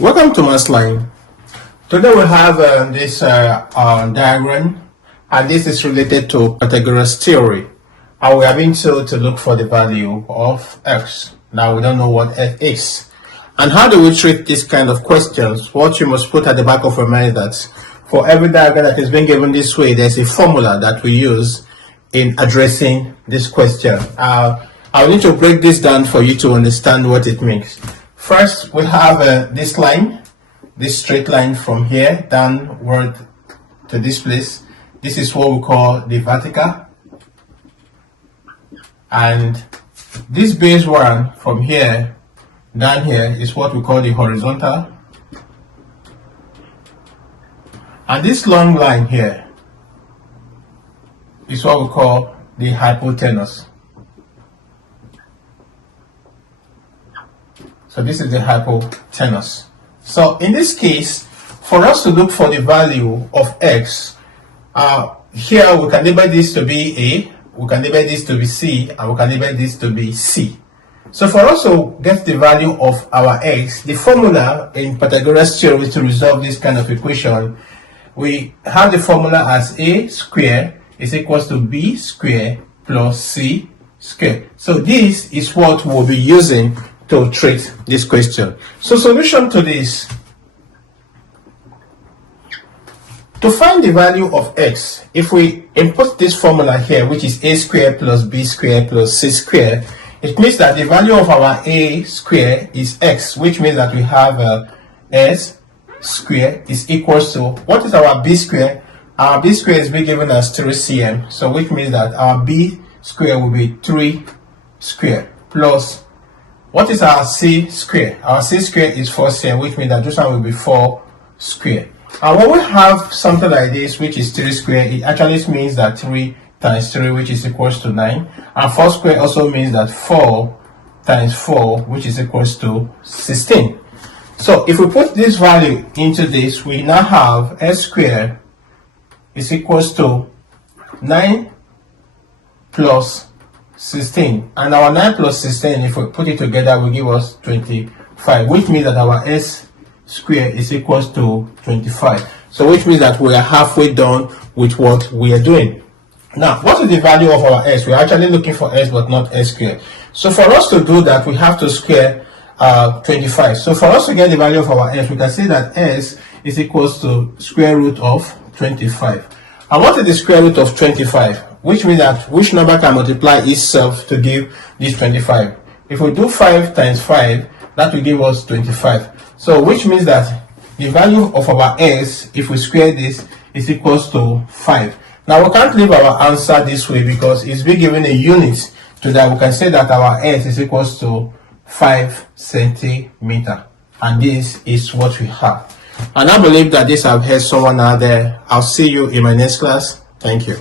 Welcome to Mathline. Today we have this diagram, and this is related to Pythagorean's theory. And we are being told to look for the value of x. Now we don't know what x is. And how do we treat this kind of questions? What you must put at the back of your mind that for every diagram that is being given this way, there's a formula that we use in addressing this question. I'll need to break this down for you to understand what it means. First, we have this line, this straight line from here downward to this place. This is what we call the vertical. And this base one from here down here is what we call the horizontal. And this long line here is what we call the hypotenuse. So this is the hypotenuse. So in this case, for us to look for the value of x, here we can label this to be A, we can label this to be C, and we can label this to be C. So for us to get the value of our x, the formula in Pythagorean's theorem to resolve this kind of equation, we have the formula as A squared is equals to B squared plus C squared. So this is what we'll be using to treat this question. So solution to this, to find the value of x, if we input this formula here, which is a squared plus b squared plus c squared, it means that the value of our a squared is x, which means that we have s squared is equals to, what is our b squared? Our b squared is being given as 3 cm, so which means that our b squared will be 3 squared plus, what is our c squared? Our c squared is 4 cm, which means that this one will be 4 squared. And when we have something like this, which is 3 squared, it actually means that 3 times 3, which is equals to 9. And 4 squared also means that 4 times 4, which is equals to 16. So if we put this value into this, we now have s squared is equals to 9 plus 16, and our 9 plus 16, if we put it together, will give us 25, which means that our s squared is equals to 25. So which means that we are halfway done with what we are doing. Now, what is the value of our s? We're actually looking for s but not s squared. So for us to do that, we have to square 25. So for us to get the value of our s, we can say that s is equals to square root of 25. And what is the square root of 25? Which means that which number can multiply itself to give this 25. If we do 5 times 5, that will give us 25. So which means that the value of our s, if we square this, is equals to 5. Now we can't leave our answer this way because it's been given a unit to that. We can say that our s is equals to 5 centimeter. And this is what we have. And I believe that this have helped someone out there. I'll see you in my next class. Thank you.